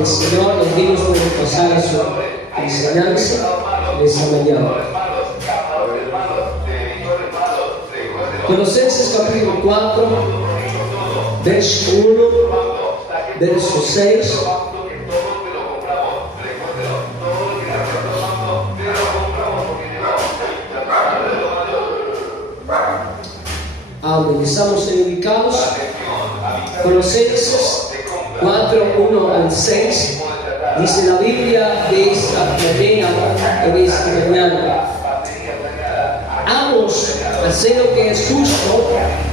del Señor. Los niños pueden pasar a su enseñanza de esta mañana. Colosenses capítulo 4, verso 1, verso 6. Amén. Estamos ubicados. Colosenses 4, 1 al 6. Dice la Biblia de esta mañana. Amos, haced lo que es justo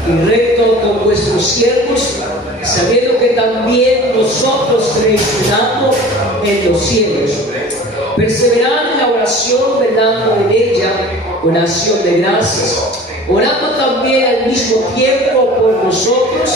y recto con vuestros siervos, sabiendo que también nosotros tenéis un amo en los cielos. Perseverad en la oración, velando en ella con acción de gracias, orando también al mismo tiempo por nosotros,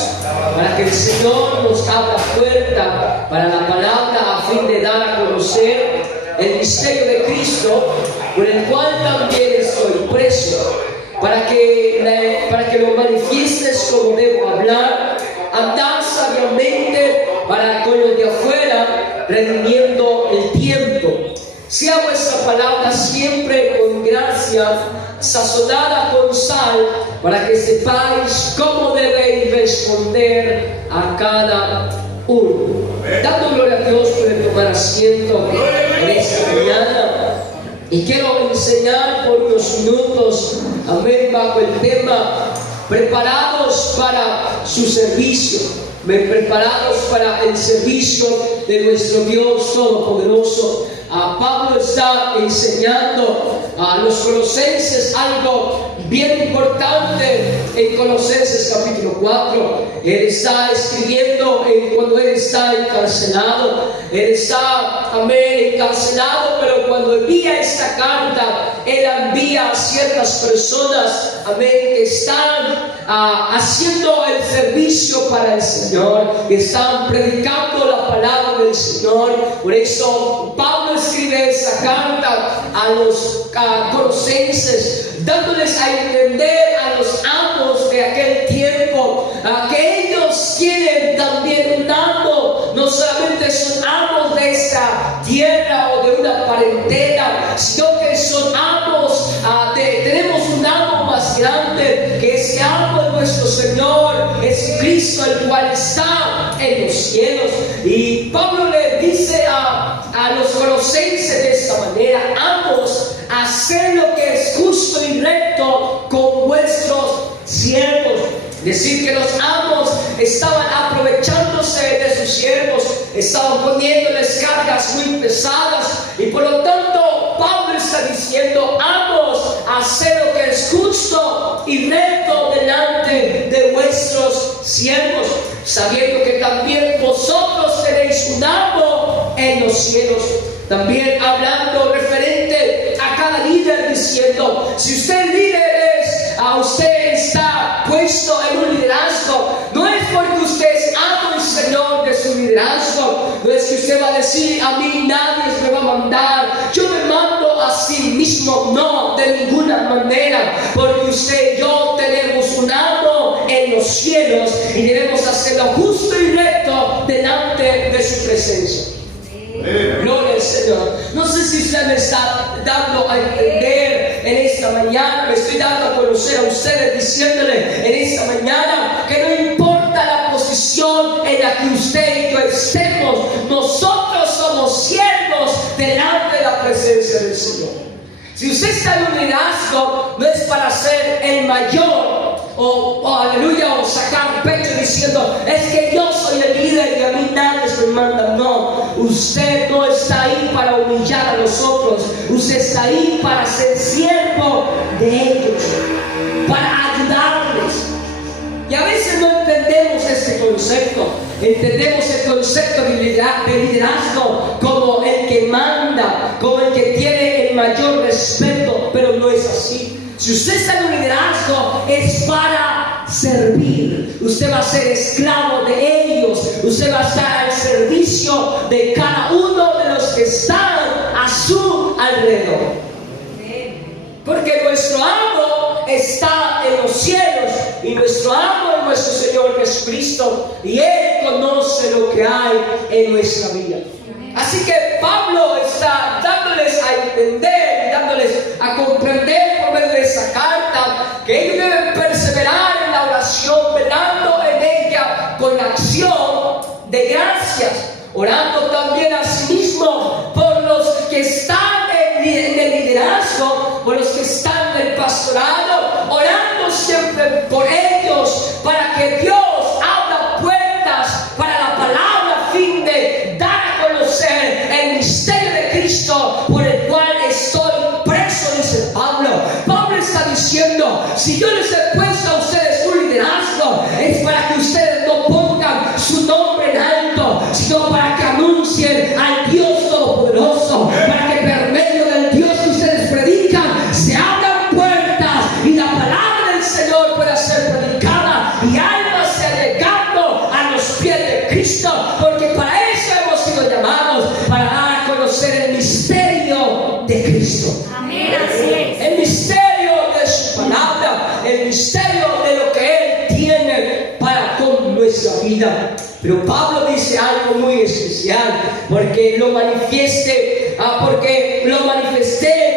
para que el Señor nos abra puerta para la palabra, a fin de dar a conocer el misterio de Cristo, por el cual también estoy preso, para que lo manifiestes como debo hablar. Andad sabiamente para con los de afuera, redimiendo el tiempo. Sea vuestra palabra siempre con gracia, sazonada con sal, para que sepáis cómo debéis responder a cada uno. Dando gloria a Dios, pueden tomar asiento en esta mañana. Y quiero enseñar por unos minutos, amén, bajo el tema preparados para su servicio, preparados para el servicio de nuestro Dios Todopoderoso. Pablo está enseñando a los colosenses algo bien importante en Colosenses capítulo 4. Él está escribiendo cuando él está encarcelado. Él está, amén, encarcelado, pero cuando envía esta carta, él envía a ciertas personas, amén, que están haciendo el servicio para el Señor, que están predicando la palabra del Señor. Por eso Pablo escribe esa carta a los colosenses, dándoles a entender a los amos de aquel tiempo que ellos tienen también un amo. No solamente son amos de esta tierra o de una parentela, sino que son amos, tenemos un amo más grande, que ese amo es nuestro Señor Jesucristo, el cual está en los cielos. Y Pablo le dice a los colosenses de esta manera: amos, haced lo que es justo y recto con vuestros siervos. Decir que los amos estaban aprovechándose de sus siervos, estaban poniéndoles cargas muy pesadas, y por lo tanto Pablo está diciendo: amos, haced lo que es justo y recto delante de vuestros siervos, sabiendo que también vosotros tenéis un amo en los cielos. También hablando referente a cada líder, diciendo: si usted líder usted está puesto en un liderazgo, no es porque usted es amo y señor de su liderazgo, no es que usted va a decir: a mí nadie me va a mandar, yo me mando a sí mismo. No, de ninguna manera, porque usted y yo tenemos un amo en los cielos y debemos hacerlo justo y recto delante de su presencia. Gloria al Señor. No sé si usted me está dando a entender en esta mañana, me estoy dando a conocer a ustedes, diciéndole en esta mañana que no importa la posición en la que usted y yo estemos, nosotros somos siervos delante de la presencia del Señor. Si usted está en un liderazgo, no es para ser el mayor aleluya, o sacar pecho diciendo: es que yo soy el líder y a mí nadie me manda. No, usted no está ahí para humillar a los otros, usted está ahí para ser siervo de ellos, para ayudarles. Y a veces no entendemos este concepto. Entendemos el concepto de liderazgo como el que manda, como el que tiene el mayor respeto, pero no es así. Si usted está en un liderazgo, es para servir. Usted va a ser esclavo de ellos. Usted va a estar al servicio de cada uno de los que están a su alrededor. Porque nuestro amo está en los cielos y nuestro amo, nuestro Señor Jesucristo y Él conoce lo que hay en nuestra vida. Así que Pablo está dándoles a entender y dándoles a comprender por medio de esa carta que ellos deben perseverar en la oración, velando en ella con la acción de gracias, orando también a sí mismo por los que están en el liderazgo, por los que están en el pastorado, orando siempre por ellos para que Dios abra puertas para la palabra a fin de dar a conocer el misterio de Cristo por el cual estoy preso, dice Pablo. Pablo está diciendo, si yo les he puesto a ustedes un liderazgo, es para que ustedes no pongan su nombre en alto, sino para que anuncien al Dios Todopoderoso, para que por medio del Dios que ustedes predican se abran puertas y la palabra del Señor pueda ser predicada y almas se llegando a los pies de Cristo, porque para eso hemos sido llamados, para dar a conocer el misterio de Cristo. Amén, así es. El misterio de su palabra, el misterio de lo que Él tiene para con nuestra vida. Pero Pablo dice algo muy especial, porque lo manifesté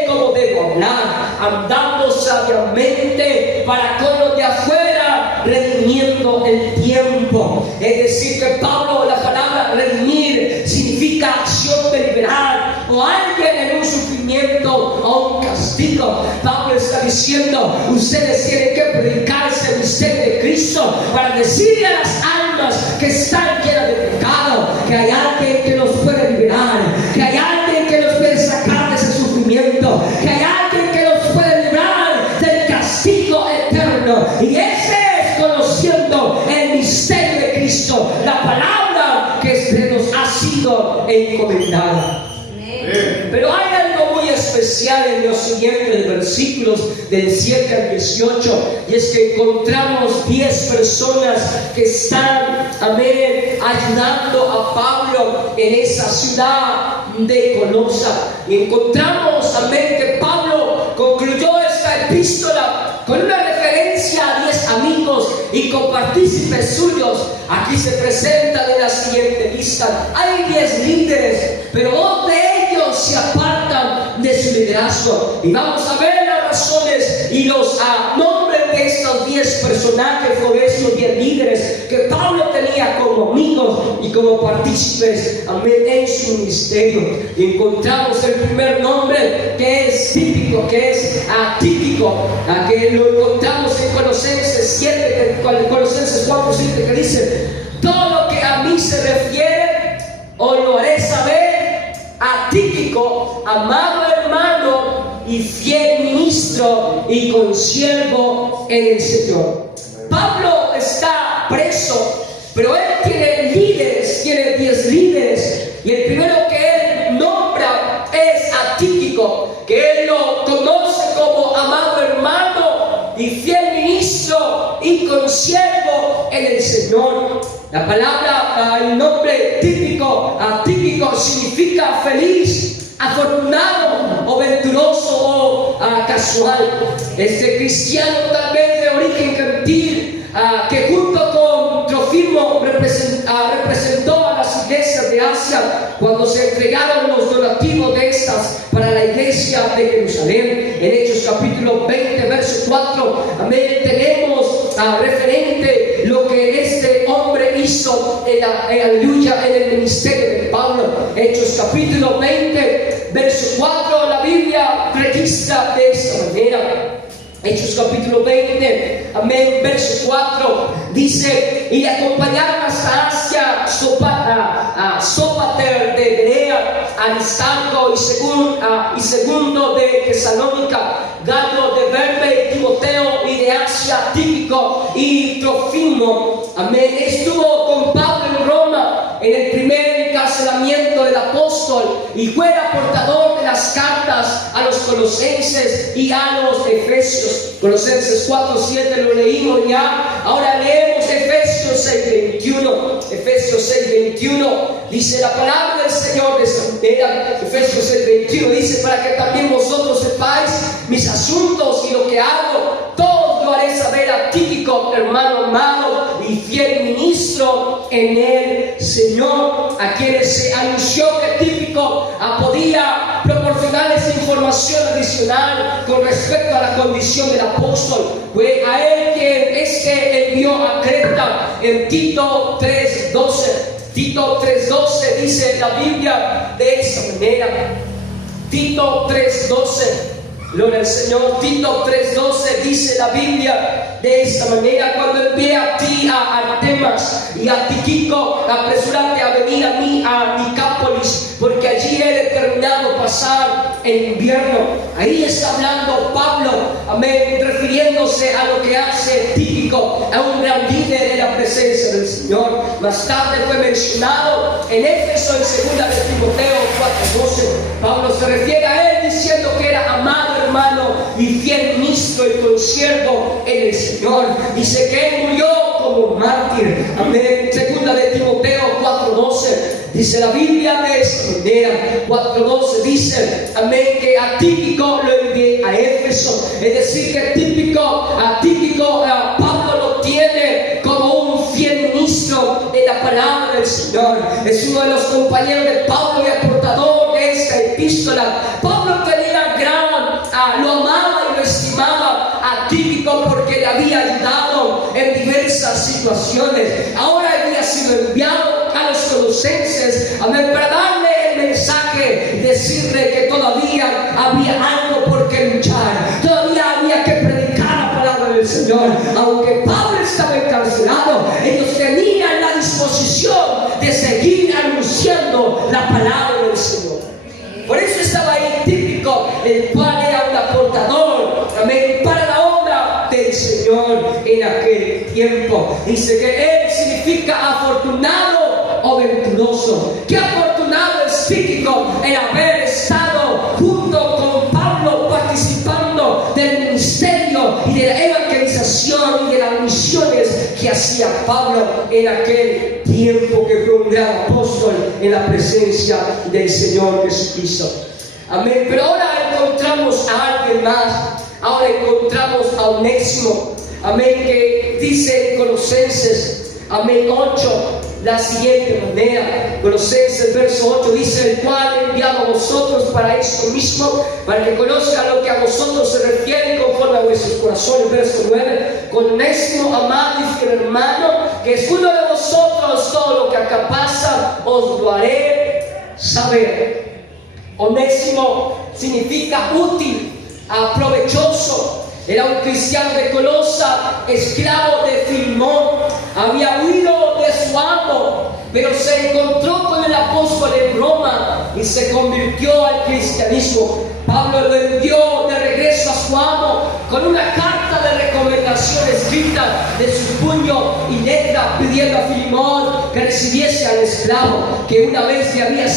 como debo hablar, andando sabiamente para con los de afuera, redimiendo el tiempo. Es decir, que Pablo, la palabra redimir significa acción deliberada, o alguien en un sufrimiento o un castigo. Pablo está diciendo, ustedes tienen que predicarse el misterio de Cristo para decirle a las almas que están llenas de pecado que hay alguien que los puede liberar, que hay alguien que los puede sacar de ese sufrimiento, que hay alguien que los puede librar del castigo eterno. Y ese es conociendo el misterio de Cristo, la palabra que se nos ha sido encomendada. Pero hay algo muy especial en los siguientes versículos del 7 al 18, y es que encontramos 10 personas que están, amén, ayudando a Pablo en esa ciudad de Colosa. Y encontramos, amén, que Pablo concluyó esta epístola con una referencia a 10 amigos y copartícipes suyos. Aquí se presentan en la siguiente lista. Hay 10 líderes, pero 2 de ellos se apartan de su liderazgo. Y vamos a ver las razones y los nombres de estos 10 personajes o de estos 10 líderes que Pablo tenía como amigos y como partícipes, amén, en su ministerio. Y encontramos el primer nombre, que es típico, que es Tíquico, que lo encontramos en Colosenses 7, Colosenses 4:7, que dice: todo lo que a mí se refiere os lo haré saber a Tíquico, amado hermano y fiel ministro y consiervo en el Señor. Pablo está preso, pero él tiene líderes, tiene 10 líderes, y el primero que él nombra es a Tíquico, que él lo conoce como amado hermano y fiel ministro y consiervo en el Señor. La palabra, el nombre típico, Tíquico, significa feliz, afortunado o venturoso o casual. Este cristiano tal vez de origen gentil, que junto con Trofimo representó a las iglesias de Asia cuando se entregaron los donativos de estas para la iglesia de Jerusalén. En Hechos capítulo 20 verso 4, amén, tenemos referente lo que este hombre hizo aleluya, en el ministerio de Pablo. Hechos capítulo 20 verso 4, la Biblia registra de esta manera. Hechos capítulo 20, amén, verso 4, dice: y le acompañaron hasta Asia Sópater de Berea, Aristarco y segundo de Tesalónica, Gallo de Derbe, Timoteo, y de Asia Tíquico y Trofimo, amén. Estuvo con Pablo en Roma en el primer encarcelamiento del apóstol y fue el portador de las cartas a los colosenses y a los efesios. Colosenses 4:7 lo leímos ya. Ahora leemos Efesios 6:21. Efesios 6:21 dice la palabra del Señor de Santera. Efesios 6:21 dice: para que también vosotros sepáis mis asuntos y lo que hago, todo lo haré saber a Tíquico, hermano amado, fiel ministro en el Señor, a quienes se anunció que Tíquico podía proporcionar esa información adicional con respecto a la condición del apóstol. Fue a él que es que envió a Creta en Tito 3:12. Tito 3:12 dice la Biblia de esta manera. Tito 3:12. Gloria al Señor. Tito 3:12 dice la Biblia de esta manera: cuando envié a ti a Artemas y a Tíquico, apresúrate a venir a mí a Nicápolis, porque allí he determinado pasar el invierno. Ahí está hablando Pablo, amén, refiriéndose a lo que hace Tíquico, a un gran líder de la presencia del Señor. Más tarde fue mencionado en Éfeso, en 2 de Timoteo 4:12. Pablo se refiere a él diciendo que era amado hermano y fiel ministro y consiervo en el Señor. Dice que él murió como mártir. Amén. 2 de Timoteo 4:12. Dice la Biblia de esta manera. 4:12 dice, amén, que a Tíquico lo envié a Éfeso. Es decir, que a Tíquico Pablo lo tiene como un fiel ministro en la palabra del Señor. Es uno de los compañeros de Pablo y aportador de esta epístola. Pablo tenía lo amaba y lo estimaba a Tíquico porque le había ayudado en diversas situaciones. Ahora había sido enviado a los colosenses, amén, para darle el mensaje, decirle que todavía había algo por qué luchar, todavía había que predicar la palabra del Señor. Aunque Pablo estaba encarcelado, ellos tenían la disposición de seguir anunciando la palabra del Señor. Por eso estaba ahí Tíquico, el cual era un aportador, amén, para la obra del Señor en aquel tiempo. Dice que él significa afortunado o venturoso. Qué afortunado es Tíquico en haber estado junto con Pablo participando del ministerio y de la evangelización y de las misiones que hacía Pablo en aquel tiempo, que fue un gran apóstol en la presencia del Señor Jesucristo. Amén. Pero ahora encontramos a alguien más. Ahora encontramos a Onésimo. Amén. Que dice en Colosenses, amén, 8, la siguiente manera. Colosenses verso 8 dice: el cual he enviado a vosotros para esto mismo, para que conozcan lo que a vosotros se refiere conforme a vuestros corazones. Verso 9: con Onésimo, amado y fiel hermano, que es uno de vosotros, todo lo que acá pasa os lo haré saber. Onésimo significa útil, provechoso. Era un cristiano de Colosa, esclavo de Filemón. Había huido de su amo, pero se encontró con el apóstol en Roma y se convirtió al cristianismo. Pablo lo envió de regreso a su amo con una carta de recomendación escrita de su puño y letra, pidiendo a Filemón que recibiese al esclavo, que una vez le había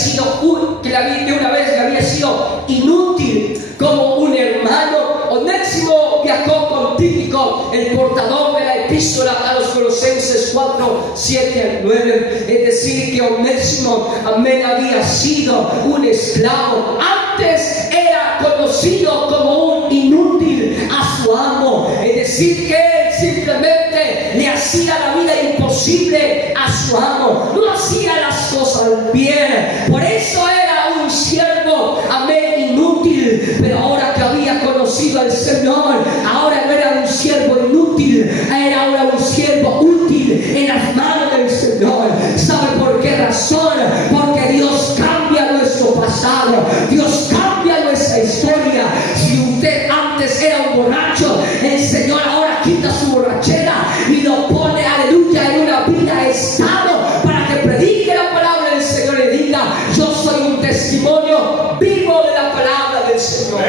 sido inútil como un hermano. Onésimo viajó con Tíquico, el portador de la epístola a los Colosenses 4, 7 al 9. Es decir, que Onésimo, amén, había sido un esclavo. Antes era conocido como un inútil a su amo. Es decir, que él simplemente le hacía la vida imposible a su amo. No hacía las cosas bien. Por eso era un siervo, amén, inútil. Pero ahora que había conocido al Señor, ahora no era un siervo inútil, era ahora un siervo útil en las manos del Señor. ¿Sabe por qué razón? Porque Dios cambia nuestro pasado, Dios cambia nuestra historia. Si usted antes era un borracho, el Señor ahora quita su borrachera y lo pone, aleluya, en una vida estado para que predique la palabra del Señor y diga: yo soy un testimonio vivo de la palabra del Señor.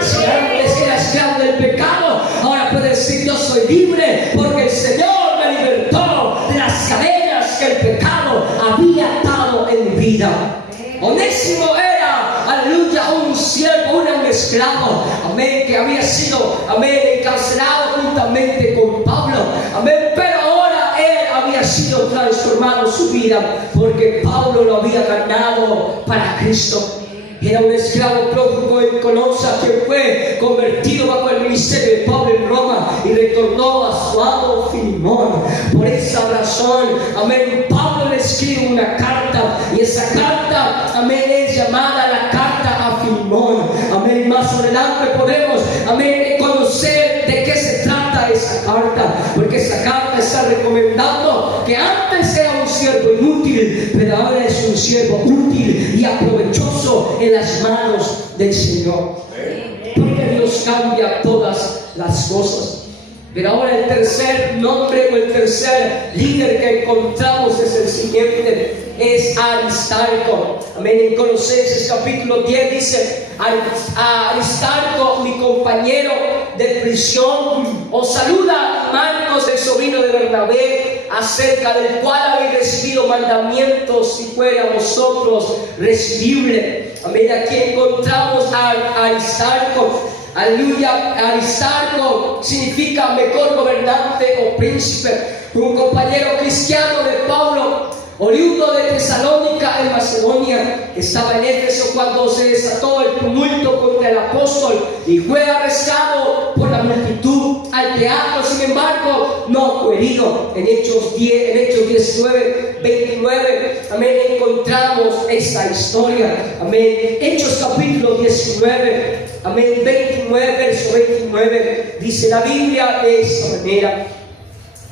Si antes era esclavo del pecado, ahora puede decir: yo soy libre porque el Señor me libertó de las cadenas que el pecado había atado en mi vida. Onésimo era, aleluya, un siervo, un esclavo, amén, que había sido, amén, encarcelado juntamente con Pablo, amén, pero ahora él había sido transformado su vida porque Pablo lo había ganado para Cristo. Era un esclavo prófugo en Colosa que fue convertido bajo el ministerio de Pablo en Roma y retornó a su amo Filemón. Por esa razón, amén, Pablo le escribe una carta y esa carta, amén, es llamada la carta a Filemón. Amén, más adelante podemos, amén, conocer de qué se trata esa carta, porque esa carta está recomendando que antes era un siervo inútil, pero ahora es un siervo útil y aprovechoso en las manos del Señor. Porque Dios cambia todas las cosas. Pero ahora el tercer nombre o el tercer líder que encontramos es el siguiente, es Aristarco. Amén. En Colosenses capítulo 10 dice: Aristarco, mi compañero de prisión, os saluda Marcos, el sobrino de Bernabé, acerca del cual habéis recibido mandamientos, si fuera a vosotros recibible. Amén. Aquí encontramos a Aristarco. Aleluya. Aristarco significa mejor gobernante o príncipe. Un compañero cristiano de Pablo, oriundo de Tesalónica en Macedonia, estaba en Éfeso cuando se desató el tumulto contra el apóstol y fue arrestado por la multitud al teatro. Sin embargo, no fue herido. En Hechos 19, 29, amén, encontramos esta historia. Amén. Hechos capítulo 19, amén, 29, verso 29, dice la Biblia de esta manera.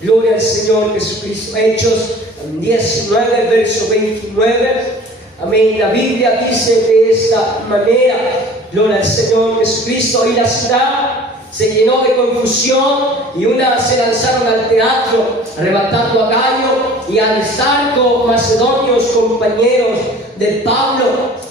Gloria al Señor Jesucristo. Hechos 19, verso 29. Amén. La Biblia dice de esta manera. Gloria al Señor Jesucristo. Y la ciudad se llenó de confusión y unas se lanzaron al teatro, arrebatando a Gallo y a Aristarco, macedonios, compañeros de Pablo.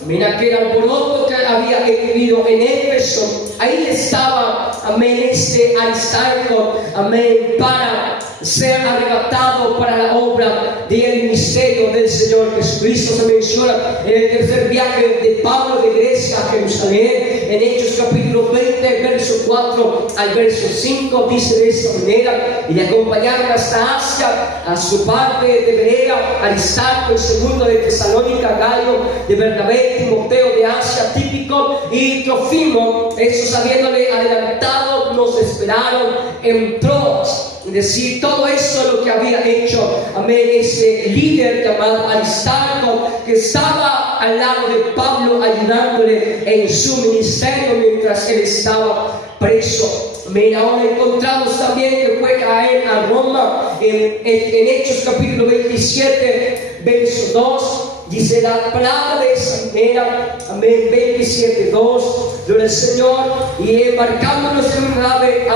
Amén. Aquel alboroto que había vivido en Éfeso, ahí estaba, amén, este Aristarco, amén, para ser arrebatado para la obra del ministerio del Señor Jesucristo. Se menciona en el tercer viaje de Pablo de Grecia a Jerusalén, en Hechos capítulo 20, verso 4 al verso 5, dice de esta manera: y le acompañaron hasta Asia, a su parte de Berea, Aristarco, el segundo de Tesalónica, Gallo, de Bernabé, Timoteo de Asia, Típico y Trofimo. Estos, habiéndole adelantado, nos esperaron en Troas. Es decir, todo esto lo que había hecho, amén, ese líder llamado Aristarco, que estaba al lado de Pablo ayudándole en su ministerio mientras él estaba preso. Amén. Ahora encontramos también que fue a él a Roma en Hechos capítulo 27, verso 2. Dice la palabra de esa manera, amén, 27:2, gloria al Señor. Y embarcándonos en un nave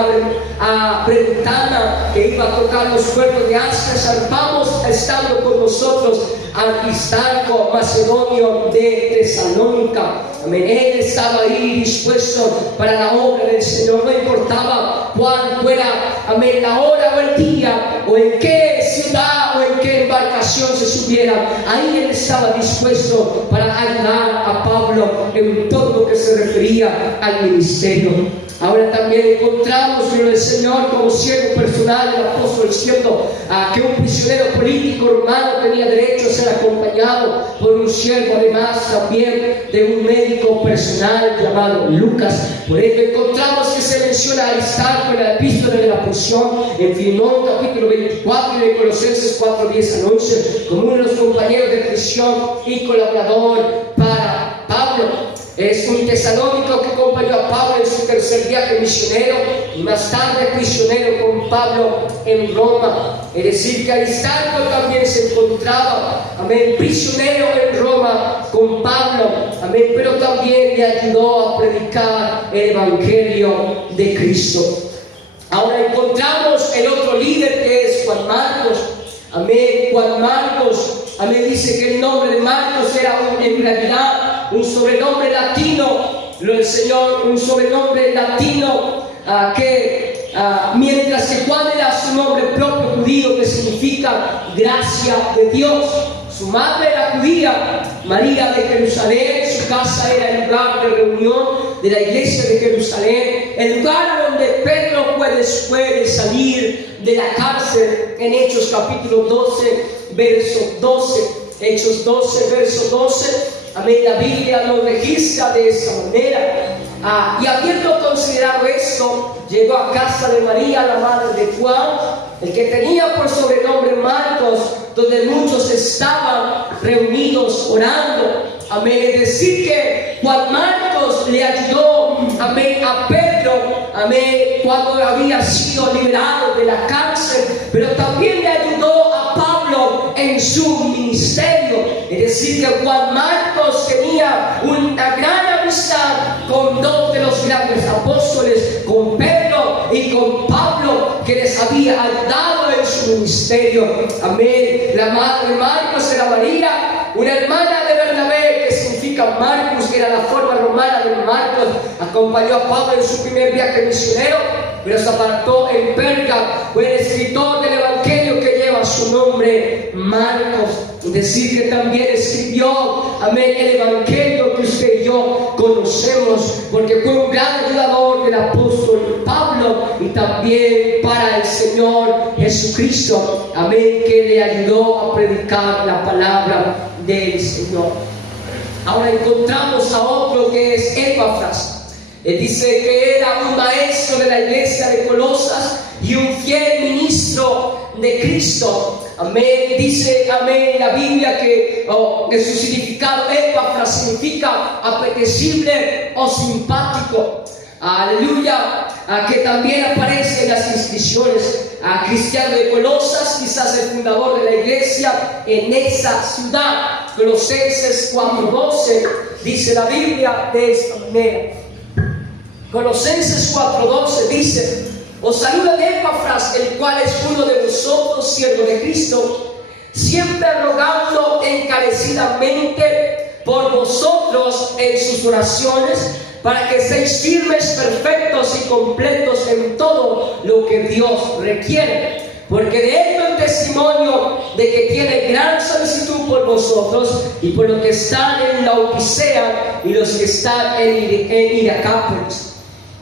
a Brentana, que iba a tocar los puertos de Asia, zarpamos, estando con nosotros Aristarco, macedonio de Tesalónica. Amén. Él estaba ahí dispuesto para la obra del Señor. No importaba cuál fuera, amén, la hora o el día, o en qué ciudad o en qué embarcación se subiera. Ahí él estaba dispuesto para ayudar a Pablo en todo lo que se refería al ministerio. Ahora también encontramos en el Señor como siervo personal del apóstol, diciendo que un prisionero político romano tenía derecho a ser acompañado por un siervo, además también de un médico personal llamado Lucas. Por ello encontramos que se menciona a Aristarco en la epístola de la prisión, en Filemón capítulo 24 y en Colosenses 4, 10 al 11, como uno de los compañeros de prisión y colaborador para Pablo. Es un tesalónico que acompañó a Pablo en su tercer viaje misionero y más tarde prisionero con Pablo en Roma. Es decir, que Aristarco también se encontraba, amén, prisionero en Roma con Pablo, amén, pero también le ayudó a predicar el evangelio de Cristo. Ahora encontramos el otro líder, que es Juan Marcos. Amén. Juan Marcos, amén, dice que el nombre de Marcos era en realidad un sobrenombre latino, el Señor, un sobrenombre latino mientras que Juan era su nombre propio judío, que significa gracia de Dios. Su madre era judía, María de Jerusalén. Su casa era el lugar de reunión de la iglesia de Jerusalén, el lugar donde Pedro fue después de salir de la cárcel, en Hechos capítulo 12, verso 12. Hechos 12, verso 12. amén, la Biblia lo registra de esa manera. Y habiendo considerado esto, llegó a casa de María, la madre de Juan, el que tenía por sobrenombre Marcos, donde muchos estaban reunidos orando. Amén. Es decir, que Juan Marcos le ayudó, amén, a Pedro, amén, cuando había sido liberado de la cárcel, pero también le ayudó a Pablo en su ministerio. Es decir, que Juan Marcos tenía una gran amistad con dos de los grandes apóstoles, con Pedro y con Pablo, que les había ayudado en su ministerio. Amén. La madre de Marcos era María, una hermana de Bernabé, que significa Marcus, que era la forma romana de Marcos. Acompañó a Pablo en su primer viaje misionero, pero se apartó en Perga. Fue el escritor del Evangelio que lleva su nombre, Marcos. Es decir, que también escribió, amén, el Evangelio que usted y yo conocemos, porque fue un gran ayudador del apóstol Pablo y también para el Señor Jesucristo, amén, que le ayudó a predicar la palabra del Señor. Ahora encontramos a otro que es Epafras. Él dice que era un maestro de la iglesia de Colosas y un fiel ministro de Cristo. Amén. Dice, amén, la Biblia que su significado Epafras significa apetecible o simpático. Aleluya. Que también aparece en las inscripciones. Cristiano de Colosas, quizás el fundador de la iglesia en esa ciudad. Colosenses 4:12 dice la Biblia de esta manera. Colosenses 4:12 dice: os saluda Epafras, el cual es uno de vosotros, siervo de Cristo, siempre rogando encarecidamente por vosotros en sus oraciones, para que seáis firmes, perfectos y completos en todo lo que Dios requiere. Porque de él doy testimonio de que tiene gran solicitud por vosotros y por los que están en Laodicea y los que están en Hierápolis.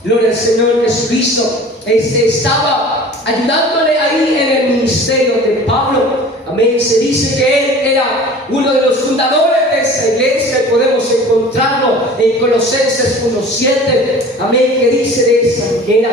Gloria al Señor Jesucristo. Estaba ayudándole ahí en el ministerio de Pablo. Amén. Se dice que él era uno de los fundadores de esa iglesia. Podemos encontrarlo en Colosenses 1:7. Amén. Que dice de esa manera: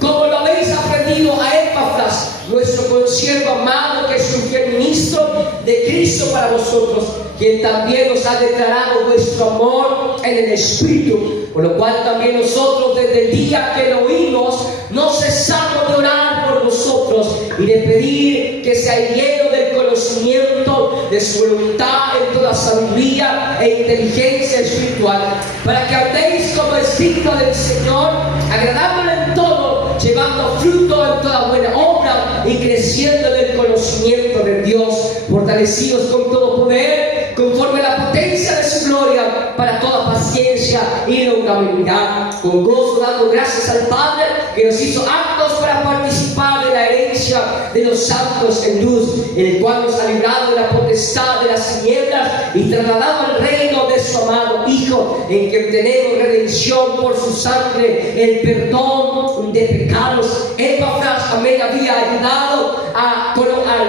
como lo habéis aprendido a Epafras, nuestro consiervo amado, que es un fiel ministro de Cristo para vosotros, quien también os ha declarado vuestro amor en el Espíritu, por lo cual también nosotros desde el día que lo oímos no cesamos de orar por vosotros y de pedir que seáis llenos del conocimiento de su voluntad en toda sabiduría e inteligencia espiritual, para que andéis como es digno del Señor, agradándole en todo, llevando fruto en toda buena obra y creciendo en el conocimiento de Dios, fortalecidos con todo poder, conforme a la potencia de su gloria, para toda paciencia y longanimidad, con gozo dando gracias al Padre, que nos hizo aptos para participar de la herencia de los santos en luz, en el cual nos ha librado de la potestad de las tinieblas y trasladado al reino de su amado Hijo, en que tenemos redención por su sangre, el perdón de pecados. Epafras, amén, había ayudado a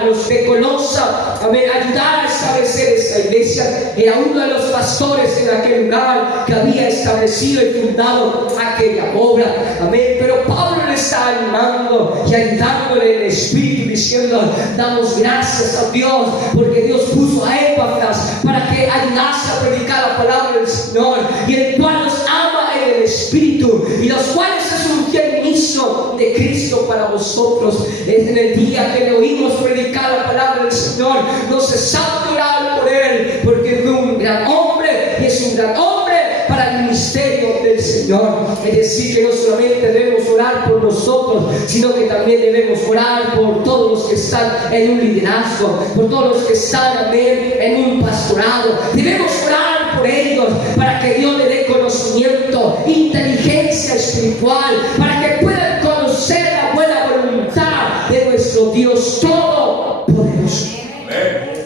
los de Colosa, amén, ayudar a establecer esa iglesia. Era uno de los pastores en aquel lugar que había establecido y fundado aquella obra, amén. Pero Pablo le está animando y ayudándole en el Espíritu, diciendo: damos gracias a Dios porque Dios puso a Epafras para que ayudase a predicar la palabra del Señor, y el cual nos ama en el Espíritu, y los cuales es un fiel ministro de Cristo para vosotros. Es en el día que le oímos predicar la palabra del Señor, no cesamos de orar por él, porque fue un gran hombre y es un gran hombre para el ministerio del Señor. Es decir, que no solamente debemos orar por nosotros, sino que también debemos orar por todos los que están en un liderazgo, por todos los que están, amén, en un pastorado. Debemos orar por ellos para que Dios le dé conocimiento, inteligencia espiritual, para que puedan conocer la buena voluntad de nuestro Dios Todopoderoso.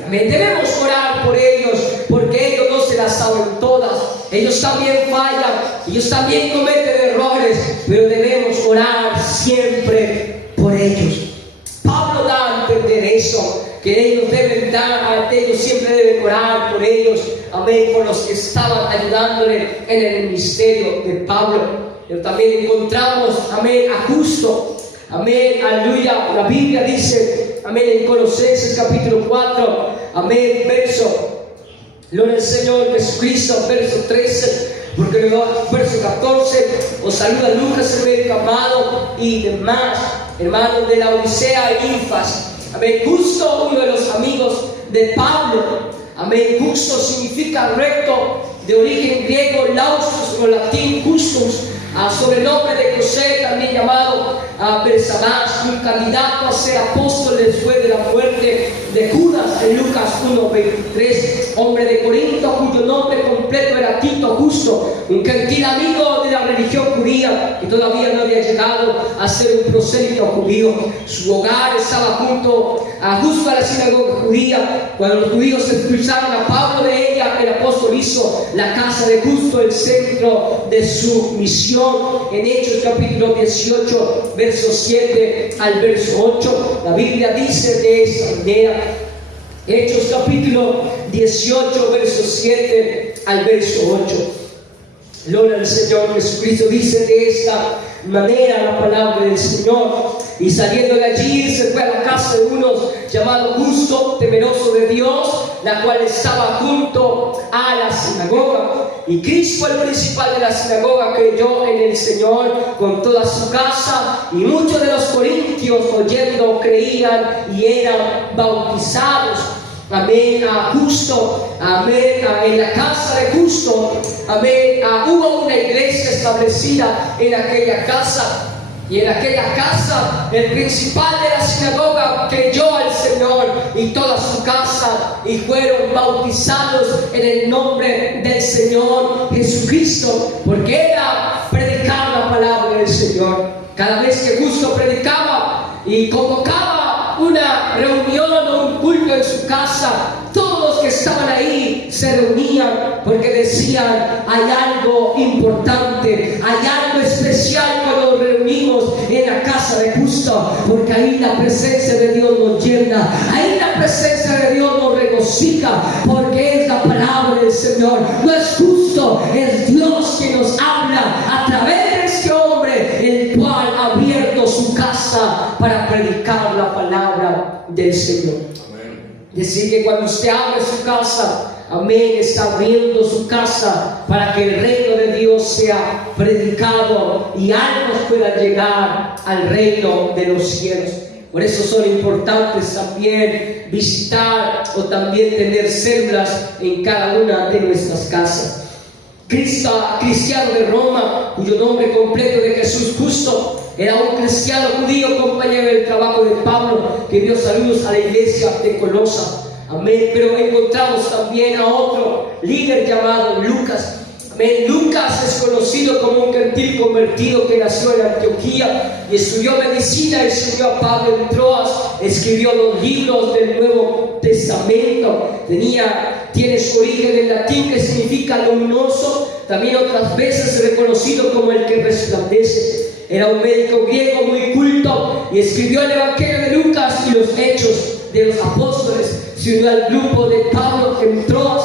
Amén. Debemos orar por ellos, porque ellos no se las saben todas. Ellos también fallan, ellos también cometen errores, pero debemos orar siempre por ellos. Pablo da a entender eso, que ellos deben dar, ellos siempre deben orar por ellos, amén, por los que estaban ayudándole en el ministerio de Pablo. Pero también encontramos, amén, a Justo, amén, aleluya. La Biblia dice, amén, en Colosenses capítulo 4, amén, gloria al Señor Jesucristo, verso 13, porque luego verso 14, os saluda Lucas, el médico amado, y demás hermanos de la Odisea y Ninfas. Amén. Justo, uno de los amigos de Pablo. Amén. Justo significa recto, de origen griego, laustos o latín justus, sobrenombre de José, también llamado Bersabás, un candidato a ser apóstol después de la muerte de Judas en Lucas 1:23, hombre de Corinto cuyo nombre completo era Tito Justo, un gentil amigo de la religión judía que todavía no había llegado a ser un prosélito judío. Su hogar estaba justo a la sinagoga judía. Cuando los judíos expulsaron a Pablo de ella, el apóstol hizo la casa de Justo el centro de su misión. En Hechos capítulo 18, verso 7 al verso 8, la Biblia dice de esta manera. Hechos capítulo 18, verso 7 al verso 8. Gloria al Señor Jesucristo. Dice de esta manera la palabra del Señor: y saliendo de allí se fue a la casa de unos llamado Justo, temeroso de Dios, la cual estaba junto a la sinagoga. Y Crispo, el principal de la sinagoga, creyó en el Señor con toda su casa, y muchos de los corintios oyendo creían y eran bautizados. Amén. A Justo, amén, en la casa de Justo, amén, hubo una iglesia establecida en aquella casa. Y en aquella casa el principal de la sinagoga creyó al Señor y toda su casa, y fueron bautizados en el nombre del Señor Jesucristo, porque era predicar la palabra del Señor. Cada vez que Justo predicaba y convocaba una reunión o un culto en su casa, todos los que estaban ahí se reunían, porque decían: hay algo importante, hay algo especial cuando nos reunimos en la casa de Justo, porque ahí la presencia de Dios nos llena, ahí la presencia de Dios nos regocija, porque es la palabra del Señor. No es Justo, es Dios que nos habla a través de este hombre, el cual ha abierto su casa para predicar la palabra del Señor. Decir que cuando usted abre su casa, amén, está abriendo su casa para que el reino de Dios sea predicado y almas puedan llegar al reino de los cielos. Por eso son importantes también visitar o también tener células en cada una de nuestras casas. Cristiano de Roma, cuyo nombre completo de Jesús Justo, era un cristiano judío, compañero del trabajo de Pablo, que dio saludos a la iglesia de Colosa. Amén. Pero encontramos también a otro líder llamado Lucas. Amén. Lucas es conocido como un gentil convertido que nació en Antioquía y estudió medicina y se unió a Pablo en Troas. Escribió los libros del Nuevo Testamento. Tiene su origen en latín, que significa luminoso. También otras veces reconocido como el que resplandece. Era un médico griego muy culto y escribió el Evangelio de Lucas y los Hechos de los Apóstoles. Se unió al grupo de Pablo en Troas,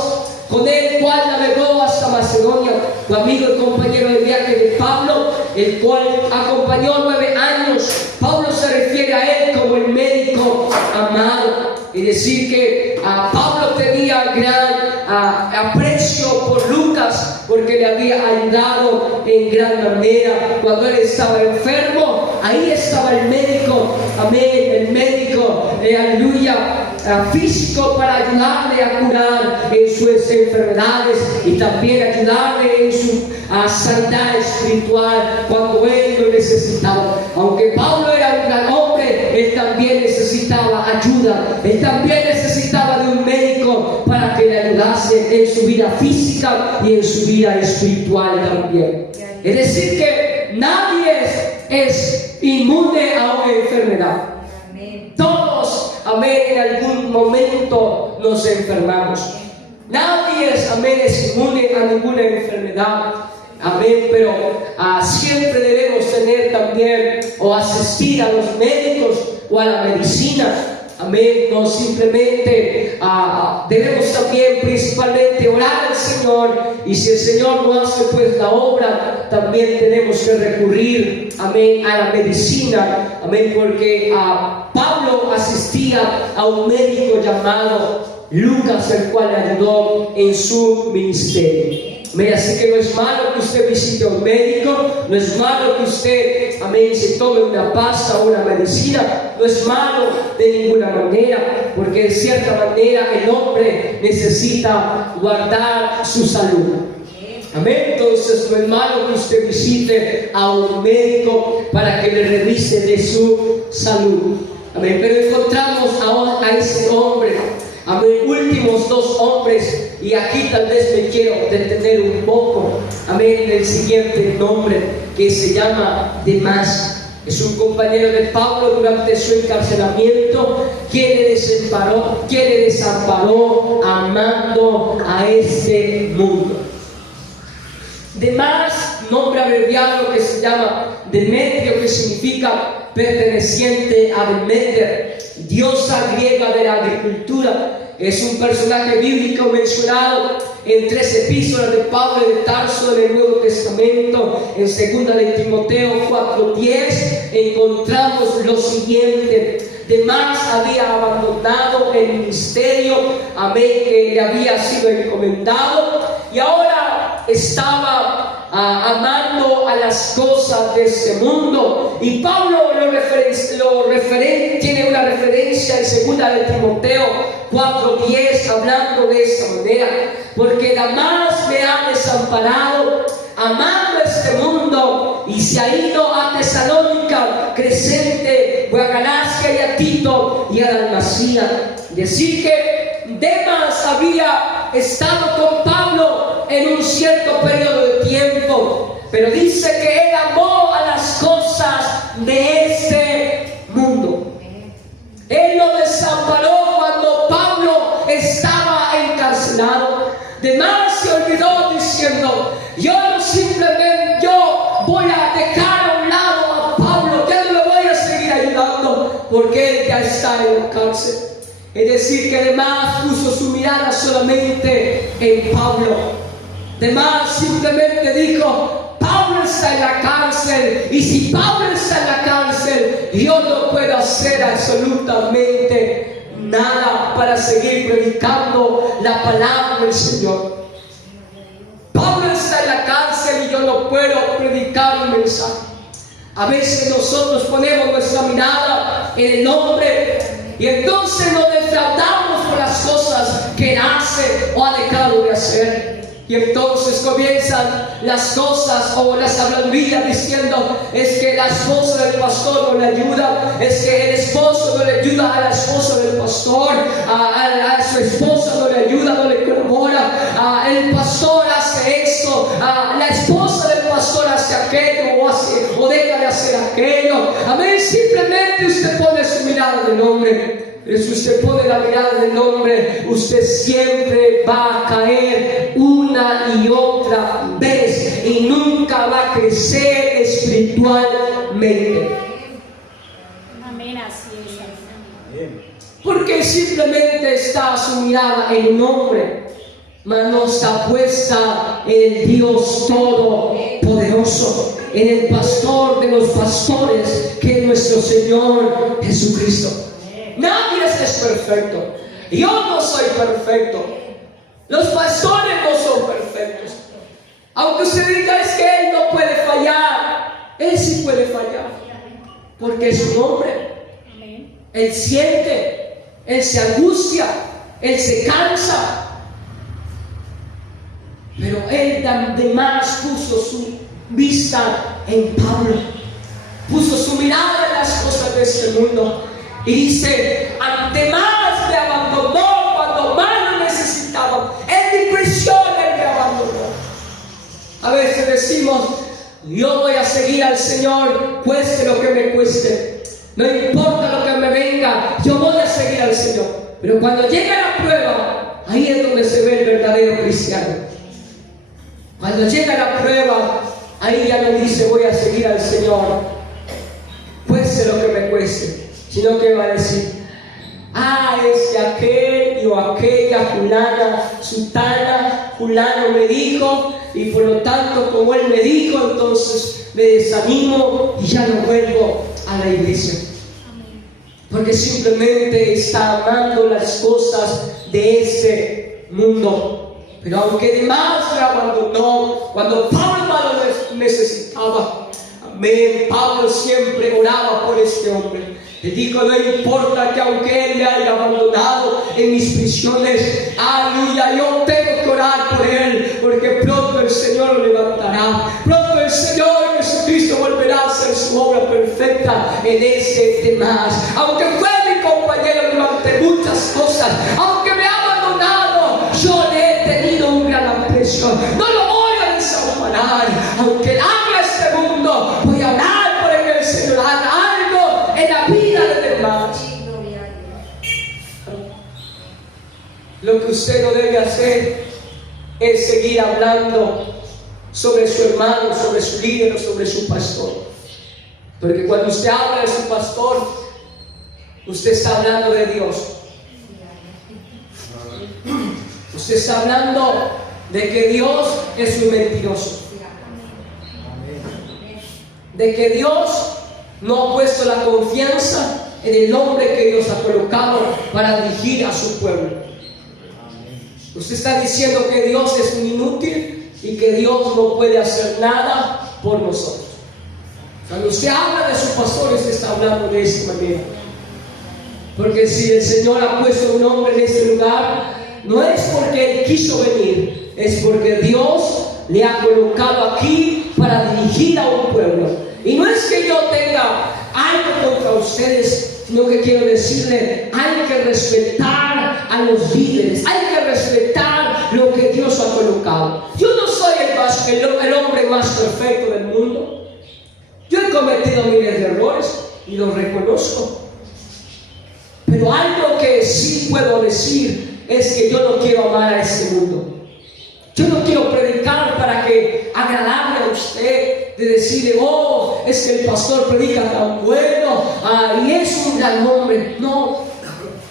con el cual navegó hasta Macedonia. Tu amigo y compañero de viaje de Pablo, el cual acompañó 9 años. Pablo se refiere a él como el médico amado. Y decir que Pablo tenía gran aprecio por Lucas, porque le había ayudado en gran manera. Cuando él estaba enfermo, ahí estaba el médico, amén, el médico, aleluya, físico, para ayudarle a curar en sus enfermedades y también ayudarle en su sanidad espiritual cuando él lo necesitaba. Aunque Pablo era un gran hombre, él también necesitaba ayuda, él también necesitaba de un médico para que le ayudase en su vida física y en su vida espiritual también. Es decir, que nadie es inmune a una enfermedad. Todos, amén, en algún momento nos enfermamos. Nadie es inmune a ninguna enfermedad. Amén, pero siempre debemos tener también o asistir a los médicos o a la medicina. amén, no simplemente debemos también principalmente orar al Señor, y si el Señor no hace pues la obra, también tenemos que recurrir, amén, a la medicina, amén, porque Pablo asistía a un médico llamado Lucas, el cual le ayudó en su ministerio. Así que no es malo que usted visite a un médico, no es malo que usted, amén, se tome una pasta o una medicina, no es malo de ninguna manera, porque de cierta manera el hombre necesita guardar su salud. Amén. Entonces no es malo que usted visite a un médico para que le revise de su salud. Amén. Pero encontramos a ese hombre, amén, últimos dos hombres, y aquí tal vez me quiero detener un poco, amén, del siguiente nombre, que se llama Demas. Es un compañero de Pablo durante su encarcelamiento, quien le desamparó amando a este mundo. Demas, nombre abreviado que se llama Demetrio, que significa perteneciente a Demeter, diosa griega de la agricultura. Es un personaje bíblico mencionado en 3 epístolas de Pablo de Tarso en el Nuevo Testamento. En 2 de Timoteo 4:10 encontramos lo siguiente: Demas había abandonado el ministerio, amén, que le había sido encomendado, y ahora estaba amando a las cosas de este mundo. Y Pablo tiene una referencia en 2 de Timoteo 4:10, hablando de esta manera: porque Demas me ha desamparado amando este mundo y se ha ido a Tesalónica, Crescente, a Galacia y a Tito y a Dalmacia. Decir que Demas había estado con Pablo en un cierto periodo de tiempo, pero dice que él amó a las cosas de este mundo. Él lo desamparó cuando Pablo estaba encarcelado. Demas se olvidó diciendo: yo voy a dejar a un lado a Pablo, ya no lo voy a seguir ayudando, porque él ya está en la cárcel. Es decir, que Demas puso su mirada solamente en Pablo. Demas simplemente dijo: Pablo está en la cárcel, y si Pablo está en la cárcel, yo no puedo hacer absolutamente nada para seguir predicando la palabra del Señor. Pablo está en la cárcel y yo no puedo predicar un mensaje. A veces nosotros ponemos nuestra mirada en el hombre, y entonces nos defraudamos por las cosas que él hace o ha dejado de hacer. Y entonces comienzan las cosas o las habladurías diciendo: es que la esposa del pastor no le ayuda, es que el esposo no le ayuda a la esposa del pastor, a su esposa no le ayuda, no le colabora, el pastor hace esto, la esposa del pastor hace aquello o deja de hacer aquello. Amén. Simplemente usted pone su mirada en el hombre. Pero si usted pone la mirada del hombre, usted siempre va a caer una y otra vez y nunca va a crecer espiritualmente. Amén, así es. Porque simplemente está su mirada en un hombre, mas no está puesta en el Dios Todopoderoso, en el pastor de los pastores, que es nuestro Señor Jesucristo. Nadie es perfecto. Yo no soy perfecto. Los pastores no son perfectos. Aunque usted diga es que él no puede fallar, él sí puede fallar, porque es un hombre. Él siente, él se angustia, él se cansa. Pero él además puso su vista en Pablo, puso su mirada en las cosas de este mundo. Y dice: ante más me abandonó cuando más lo necesitaba. En mi prisión él me abandonó. A veces decimos: yo voy a seguir al Señor, cueste lo que me cueste. No importa lo que me venga, yo voy a seguir al Señor. Pero cuando llega la prueba, ahí es donde se ve el verdadero cristiano. Cuando llega la prueba, ahí ya no dice: voy a seguir al Señor, cueste lo que me cueste. Sino que va a decir: Es que aquel o aquella fulana, sutana, fulano me dijo, y por lo tanto como él me dijo, entonces me desanimo y ya no vuelvo a la iglesia. Porque simplemente está amando las cosas de este mundo. Pero aunque demás me abandonó, cuando Pablo lo necesitaba, amén, Pablo siempre oraba por este hombre. Le dijo, no importa que aunque él me haya abandonado en mis prisiones, aleluya, yo tengo que orar por él, porque pronto el Señor lo levantará. Pronto el Señor Jesucristo volverá a hacer su obra perfecta en ese demás. Aunque fue mi compañero durante muchas cosas, aunque me ha abandonado, yo le he tenido un gran aprecio. No lo voy a desamparar. Aunque ame este mundo, voy a orar por que el Señor haga algo en la vida de demás. Lo que usted no debe hacer es seguir hablando sobre su hermano, sobre su líder o sobre su pastor. Porque cuando usted habla de su pastor, usted está hablando de Dios. Usted está hablando de que Dios es un mentiroso. De que Dios no ha puesto la confianza en el hombre que Dios ha colocado para dirigir a su pueblo. Usted está diciendo que Dios es un inútil y que Dios no puede hacer nada por nosotros. Cuando usted habla de su pastor, usted está hablando de esa manera. Porque si el Señor ha puesto un hombre en este lugar, no es porque Él quiso venir, es porque Dios le ha colocado aquí para dirigir a un pueblo. Y no es que yo tenga algo contra ustedes, sino que quiero decirle, hay que respetar a los líderes, hay que respetar lo que Dios ha colocado. Yo no soy el hombre más perfecto del mundo. Yo he cometido miles de errores y los reconozco. Pero algo que sí puedo decir es que yo no quiero amar a este mundo. Yo no quiero predicar para que agradarle a usted, de decirle, es que el pastor predica tan bueno, y es un gran hombre. No,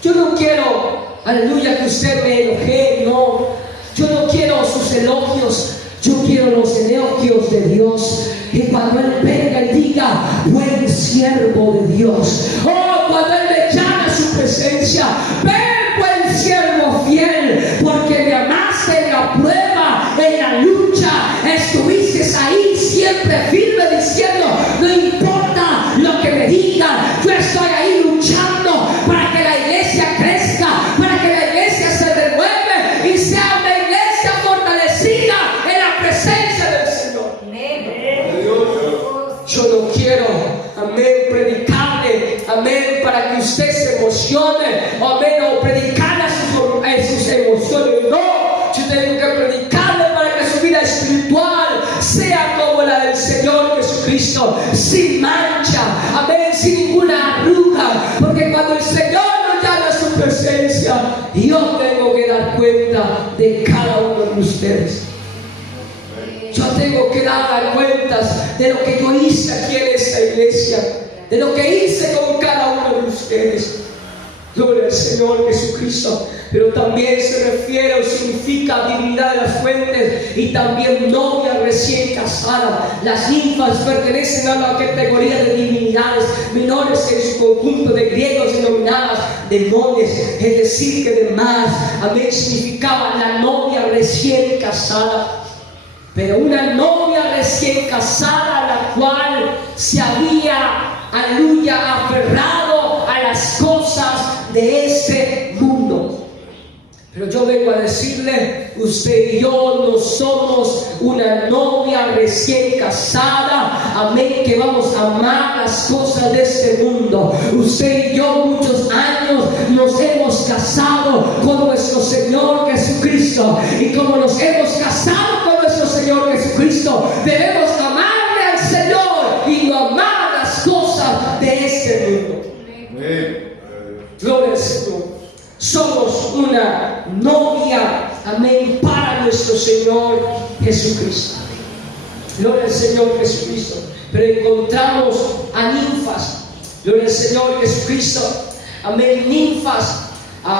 yo no quiero, aleluya, que usted me elogie, no. Yo no quiero sus elogios, yo quiero los elogios de Dios. Que cuando Él venga y diga, buen siervo de Dios, cuando Él me llame a su presencia, ven buen siervo fiel, porque me amaste en la prueba, en la lucha, estuviste ahí siempre firme diciendo, no importa lo que me digan, yo estoy ahí luchando para que la iglesia crezca, para que la iglesia se renueve y sea una iglesia fortalecida en la presencia del Señor. Yo no quiero, amén, predicarle, amén, para que usted se emocione, amén, o predicarle a sus emociones. No, yo tengo que predicarle para que su vida espiritual sea como la del Señor Jesucristo, sin mancha, amén, sin ninguna arruga. Porque cuando el Señor nos llama a su presencia, yo tengo que dar cuenta de cada uno de ustedes. Yo tengo que dar cuentas de lo que yo hice aquí en esta iglesia, de lo que hice con cada uno de ustedes. Gloria al Señor Jesucristo. Pero también se refiere o significa divinidad de las fuentes y también novia recién casada. Las ninfas pertenecen a la categoría de divinidades menores en su conjunto de griegos denominadas demonios, es decir, que demás, amén, significaba la novia recién casada. Pero una novia recién casada, la cual se había, aleluya, aferrado a las cosas de este mundo. Pero yo vengo a decirle, usted y yo no somos una novia recién casada, amén, que vamos a amar las cosas de este mundo. Usted y yo muchos años nos hemos casado con nuestro Señor Jesucristo, y como nos hemos casado con nuestro Señor Jesucristo, debemos amarle al Señor y no amar las cosas de este mundo. Amén. Gloria al Señor. Somos una novia, amén, para nuestro Señor Jesucristo. Gloria al Señor Jesucristo. Pero encontramos a ninfas, gloria al Señor Jesucristo, amén, ninfas,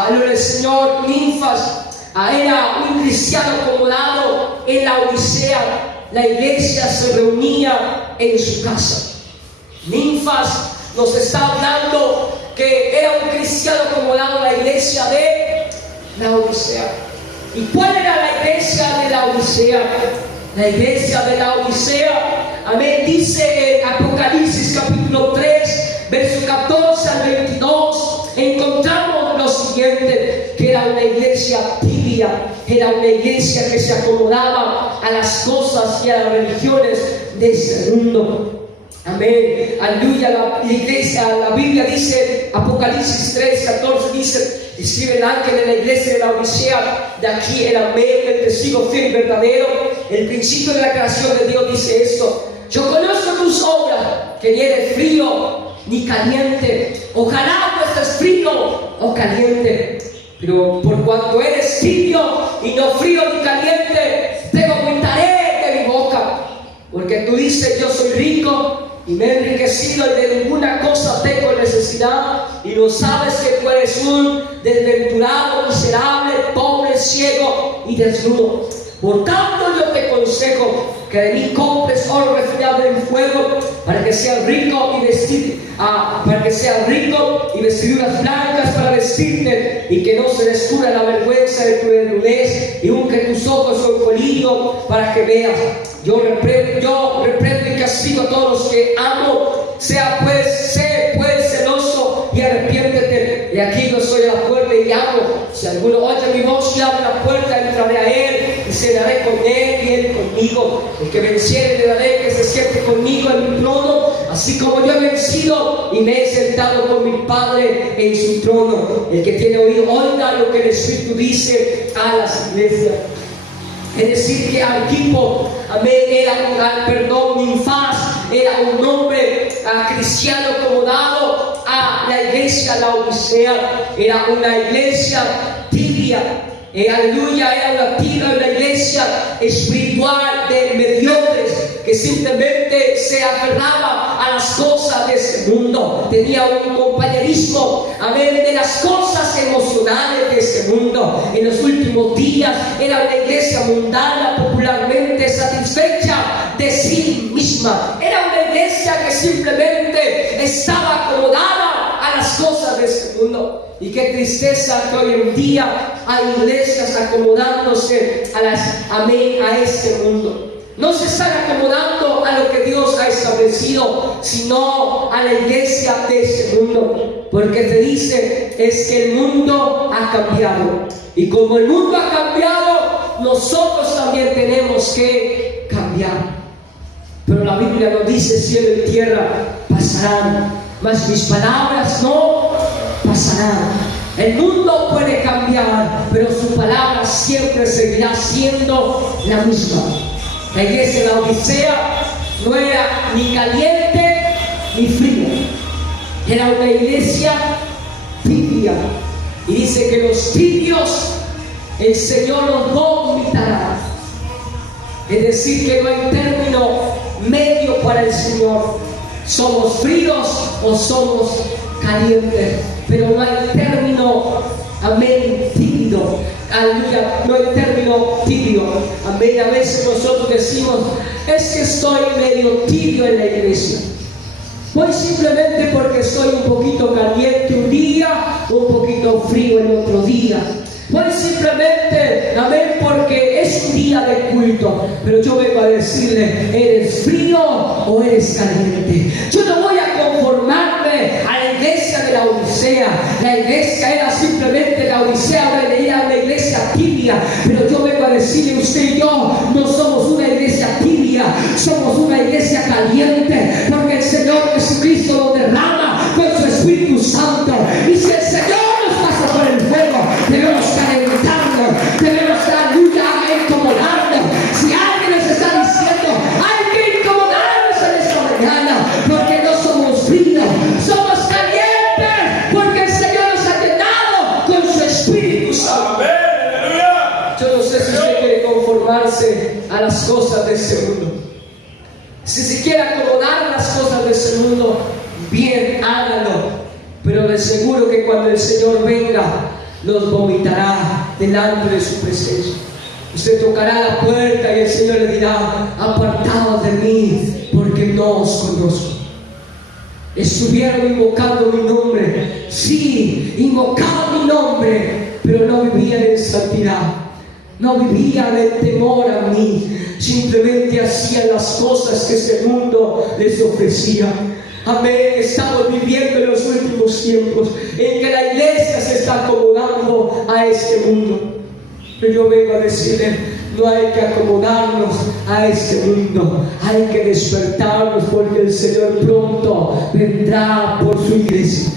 gloria al Señor, ninfas, era un cristiano acomodado en la Odisea. La iglesia se reunía en su casa. Ninfas nos está hablando que era un cristiano acomodado en la iglesia de la Odisea. ¿Y cuál era la iglesia de la Odisea? La iglesia de la Odisea, amén, dice en Apocalipsis capítulo 3, verso 14 al 22, encontramos lo siguiente, que era una iglesia tibia, era una iglesia que se acomodaba a las cosas y a las religiones de este mundo. Amén, aleluya. La iglesia, la Biblia dice, Apocalipsis 3, 14 dice, escribe el ángel de la iglesia de la Odisea, de aquí el amén, el testigo fiel y verdadero, el principio de la creación de Dios, dice esto: yo conozco tus obras, que ni eres frío ni caliente. Ojalá no estés frío o caliente, pero por cuanto eres tibio y no frío ni caliente, te vomitaré de mi boca. Porque tú dices, yo soy rico y me he enriquecido y de ninguna cosa tengo necesidad, y no sabes que tú eres un desventurado, miserable, pobre, ciego y desnudo. Por tanto yo te aconsejo que de mí compres oro refinado en fuego, para que seas rico y vestiduras blancas para vestirte, y que no se descubra la vergüenza de tu desnudez, y unge tus ojos con colillo para que veas. Yo reprendo y castigo a todos los que amo. Sé pues celoso y arrepiéntete. Y aquí yo soy a la puerta y llamo. Si alguno oye mi voz y abre la puerta, entraré a él y cenaré con él y él conmigo. El que venciere le daré que se siente conmigo en mi trono, así como yo he vencido y me he sentado con mi Padre en su trono. El que tiene oído, oiga lo que el Espíritu dice a las iglesias. Es decir, que Arquipo, amén, Ninfas era un hombre cristiano acomodado a la iglesia, la Odisea. Era una iglesia tibia, aleluya, era una iglesia espiritual de mediocres, que simplemente se aferraba a las cosas de este mundo. Tenía un compañerismo, amén, de las cosas emocionales de este mundo. En los últimos días era una iglesia mundana, popularmente satisfecha de sí misma. Era una iglesia que simplemente estaba acomodada a las cosas de este mundo. Y qué tristeza que hoy en día hay iglesias acomodándose a este mundo. No se están acomodando a lo que Dios ha establecido, sino a la iglesia de este mundo. Porque te dice, es que el mundo ha cambiado. Y como el mundo ha cambiado, nosotros también tenemos que cambiar. Pero la Biblia nos dice, cielo y tierra pasarán, mas mis palabras no pasarán. El mundo puede cambiar, pero su palabra siempre seguirá siendo la misma. La iglesia de la Odisea no era ni caliente ni fría, era una iglesia tibia. Y dice que los tibios el Señor los vomitará. Es decir, que no hay término medio para el Señor. Somos fríos o somos calientes, pero no hay término, amén, tibio. Aleluya, no hay término tibio. Amén. A veces nosotros decimos, es que estoy medio tibio en la iglesia. Pues simplemente porque soy un poquito caliente un día, un poquito frío el otro día. Pues simplemente, amén, porque es un día de culto. Pero yo vengo a decirle, ¿eres frío o eres caliente? Yo no voy a conformarme a la iglesia de la Odisea. La iglesia era simplemente la Odisea, era una iglesia tibia. Pero yo vengo a decirle, usted y yo no somos una iglesia tibia, somos una iglesia caliente, porque el Señor Jesucristo lo derrama con su Espíritu Santo. Y si el Señor nos pasa por el fuego, debemos calentarnos, debemos incomodarnos. Si alguien nos está diciendo, hay que incomodarnos en esta mañana, porque no somos fríos, somos calientes, porque el Señor nos ha llenado con su Espíritu Santo. Yo no sé si usted quiere conformarse a las cosas de este mundo. Si se quiere acomodar las cosas de este mundo, bien, hágalo. pero de seguro que cuando el Señor venga, los vomitará delante de su presencia. Usted tocará la puerta y el Señor le dirá: apartaos de mí, porque no os conozco. Estuvieron invocando mi nombre, sí, invocaban mi nombre, pero no vivían en santidad, no vivían en temor a mí, simplemente hacían las cosas que este mundo les ofrecía. Amén. Estamos viviendo en los últimos tiempos en que la iglesia se está acomodando a este mundo. Pero yo vengo a decirle: no hay que acomodarnos a este mundo, hay que despertarnos, porque el Señor pronto vendrá por su iglesia.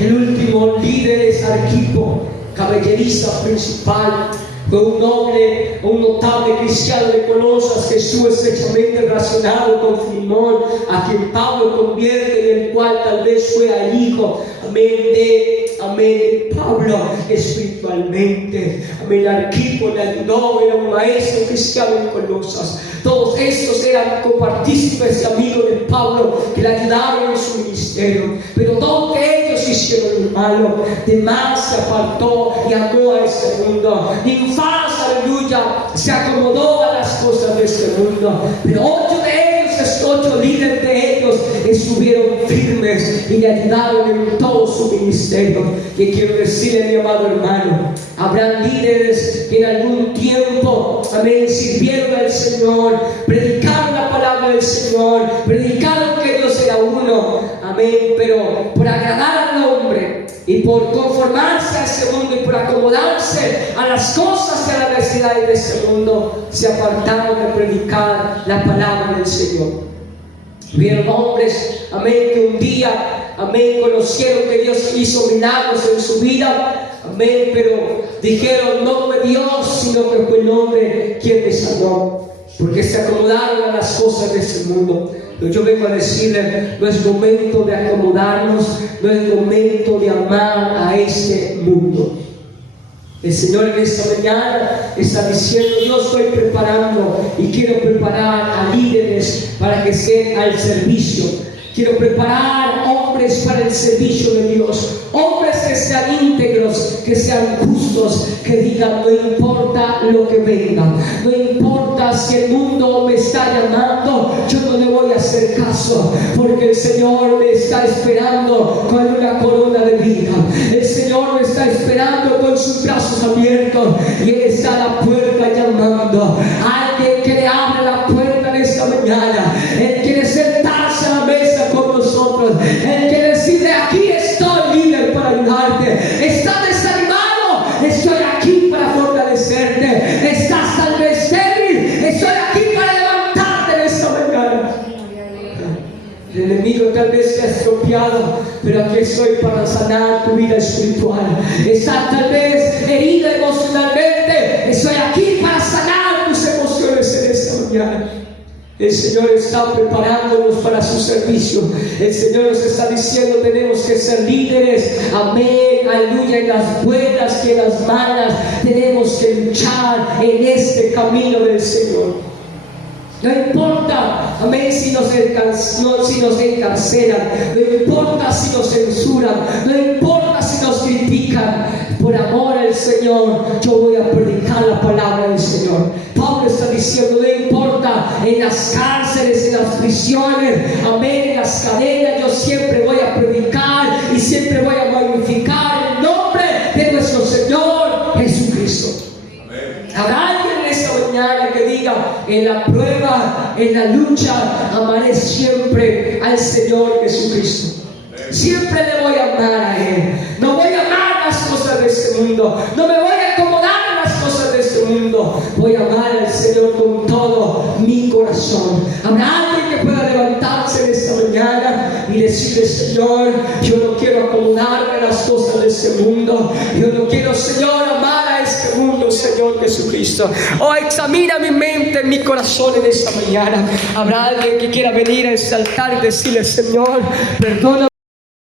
El último líder es Arquipo, caballeriza principal. Fue un noble, un notable cristiano de Colosas que estuvo estrechamente relacionado con Filemón, a quien Pablo convierte, y el cual tal vez fue el hijo, de Pablo espiritualmente. Amén. Arquipo le ayudó, era un maestro cristiano en Colosas. Todos estos eran copartícipes y amigos de Pablo que le ayudaron en su ministerio. Pero todos ellos hicieron lo malo. Demás se apartó y amó a este mundo. Ninfas, aleluya, se acomodó a las cosas de este mundo. Pero 8 líderes de ellos estuvieron firmes y le ayudaron en todo su ministerio. Y quiero decirle, mi amado hermano, habrán líderes que en algún tiempo, amén, sirvieron al Señor, predicaron la palabra del Señor, predicaron que Dios era uno, amén, pero por agradar al hombre y por conformarse a este mundo y por acomodarse a las cosas y a las necesidades de este mundo, se apartaron de predicar la palabra del Señor. Vieron hombres, amén, que un día, amén, conocieron que Dios hizo milagros en su vida, amén, pero dijeron: no fue Dios, sino que fue el hombre quien me salvó, porque se acomodaron a las cosas de este mundo. Pero yo vengo a decirle: no es momento de acomodarnos, no es momento de amar a este mundo. El Señor en esta mañana está diciendo: yo estoy preparando y quiero preparar a líderes para que estén al servicio. Quiero preparar hombres para el servicio de Dios, hombres que sean íntegros, que sean justos, que digan: no importa lo que venga, no importa si el mundo me está llamando, yo no le voy a hacer caso, porque el Señor me está esperando con una corona de vida. El Señor me está esperando con sus brazos abiertos y Él está a la puerta llamando. Alguien que le abre la puerta en esta mañana. Él quiere sentarse a la mesa con nosotros. Él quiere decirle: aquí estoy, líder, para ayudarte. Estás desanimado, estoy aquí para fortalecerte. Estás tal vez débil, estoy aquí para levantarte en esta mañana. El enemigo tal vez se ha estropeado, pero aquí estoy para sanar tu vida espiritual. Estás tal vez herido emocionalmente, estoy aquí para sanar tus emociones en esta mañana. El Señor está preparándonos para su servicio. El Señor nos está diciendo: tenemos que ser líderes, amén, aleluya, en las buenas y en las malas. Tenemos que luchar en este camino del Señor. No importa, amén, si nos encarcelan, no importa si nos censuran, no importa si nos critican. Por amor al Señor, yo voy a predicar la palabra del Señor. Pablo está diciendo: no importa en las cárceles, en las prisiones, amén, en las cadenas, yo siempre voy a predicar y siempre voy a magnificar el nombre de nuestro Señor Jesucristo. Habrá alguien en esta mañana que diga: en la prueba, en la lucha, amaré siempre al Señor Jesucristo. Siempre le voy a amar a Él. No voy a amar las cosas de este mundo, no me voy a acomodar a las cosas de este mundo. Voy a amar al Señor con todo mi corazón. Habrá alguien que pueda levantarse en esta mañana y decirle: Señor, yo no quiero acomodarme a las cosas de este mundo. Yo no quiero, Señor, amar a este mundo, Señor Jesucristo. Oh, examina mi mente, mi corazón en esta mañana. Habrá alguien que quiera venir a este altar y decirle: Señor, perdona